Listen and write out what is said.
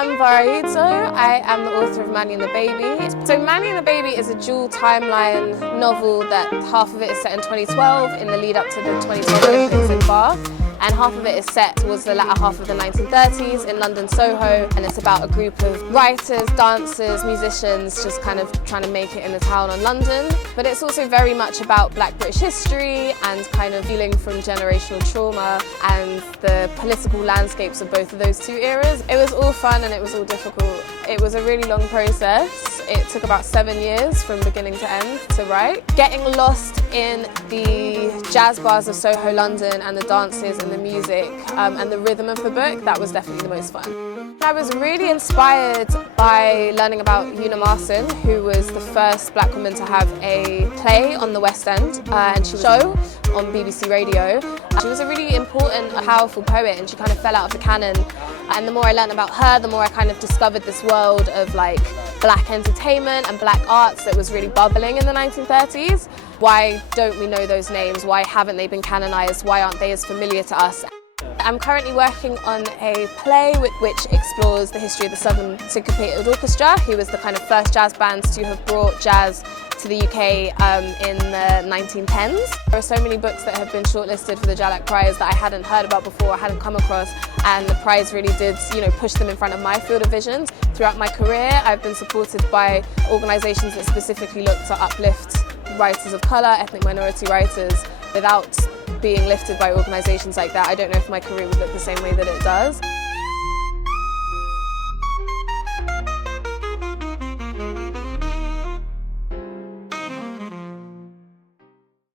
I'm Varaidzo. I am the author of Manny and the Baby. So Manny and the Baby is a dual timeline novel that half of it is set in 2012 in the lead up to the 2012 Olympics in Bath, and half of it is set towards the latter half of the 1930s in London Soho, and it's about a group of writers, dancers, musicians just kind of trying to make it in the town on London. But it's also very much about Black British history and kind of healing from generational trauma and the political landscapes of both of those two eras. It was all fun and it was all difficult. It was a really long process. It took about 7 years from beginning to end to write. Getting lost in the jazz bars of Soho, London, and the dances and the music and the rhythm of the book, that was definitely the most fun. I was really inspired by learning about Una Marson, who was the first Black woman to have a play on the West End, and she was a show on BBC Radio. She was a really important, powerful poet, and she kind of fell out of the canon. And the more I learned about her, the more I kind of discovered this world of like Black entertainment and Black arts that was really bubbling in the 1930s. Why don't we know those names? Why haven't they been canonized? Why aren't they as familiar to us? I'm currently working on a play which explores the history of the Southern Syncopated Orchestra, who was the kind of first jazz bands to have brought jazz to the UK in the 1910s. There are so many books that have been shortlisted for the Jhalak Prize that I hadn't heard about before, I hadn't come across, and the prize really did, push them in front of my field of vision. Throughout my career, I've been supported by organisations that specifically look to uplift writers of colour, ethnic minority writers. Without being lifted by organisations like that, I don't know if my career would look the same way that it does.